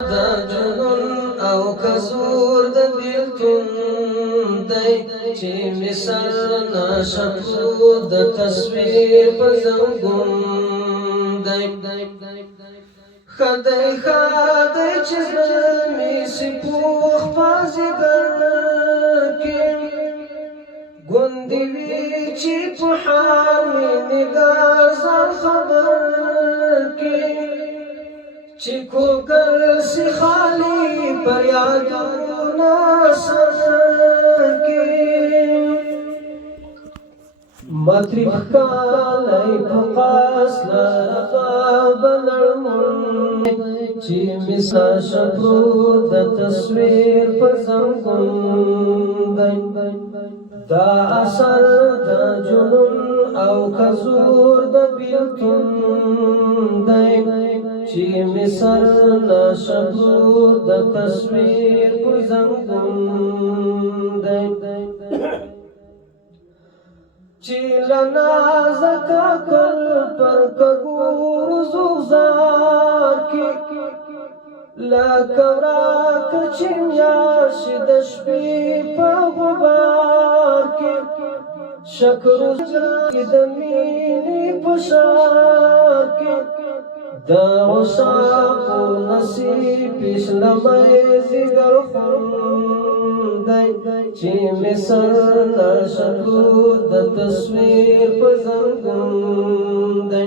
دا جنون او کزور د بیلتون دی چې مثال ناشکو د تصویر په زنګون دی خدای خدای چې زلمی سپوخ پازګر کې ګوندې وی چې په حال نگار ځان خبر کې چې کوګل سی خالی پر یادونه سر کې مطرب کالی په قاس لرغا بلړمون چې مسا شکو د تصویر په زنګون دی دا اثر د جنون او کزور د بیلتون دی چې مثال ناشکو د تصویر په زنګون دی چې لنازکا کل پر کګور زوزار کې لکوراک چې میاشت د شپې په غبار کې شکر زړه د مینې په شار کې د عشاقو نصیب پیشلمۍ زیګر خوندی چې مثال ناشکو د تصویر په زنګون دی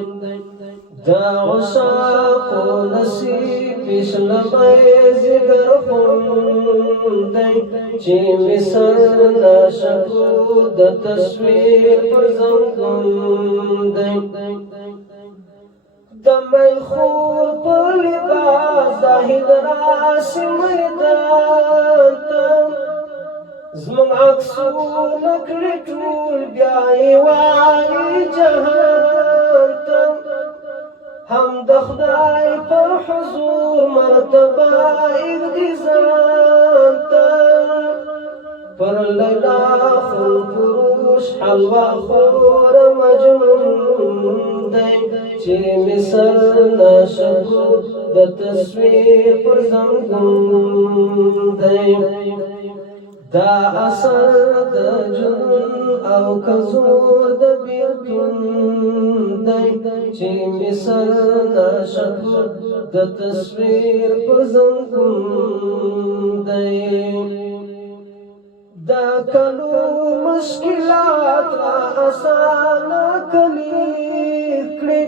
د عشاقو نصیب پیشلمۍ زیګر خوندی چې مثال ناشکو د تصویر په زنګون دی د میخور په لباس زاهد راسي میدان ته زموږ عکسونه کړي ټول بیا یې وایي جهان ته هم د خدای په حضور مرتبه اږدي ځان ته پر لیلا خون فروش حلوا خور مجنون دی چې مثال ناشکو د تصویر پر زنګون دی دا اثر د جنون او کزور د بیلتون دی چې مثال ناشکو د تصویر پر زنګون دی دا کلو مشکلات را آسانه کلی کړي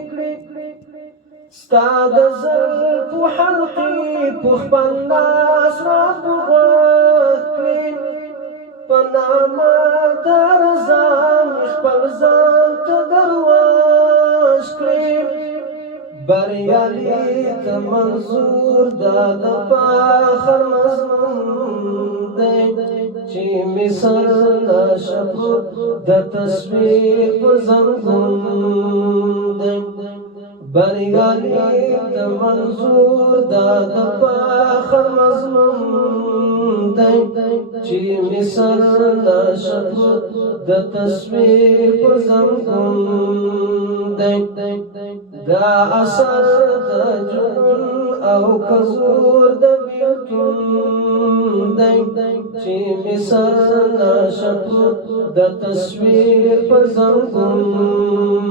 ستا د زلفو حلقې په خپل لاس را په غوږ کړي په نامه د رضا مې خپل ځان ته درواز کړي بریالي ته منظور دا د فخر مضمون دی چې مثال ناشکو د تصویر په زنګون دی بریالي ته منظور دا د فخر مضمون دی چې مثال ناشکو د تصویر په زنګون دی دا اثر د جنون او کزور د بیلتون دی چې مثال ناشکو د تصویر په زنګون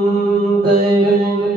دی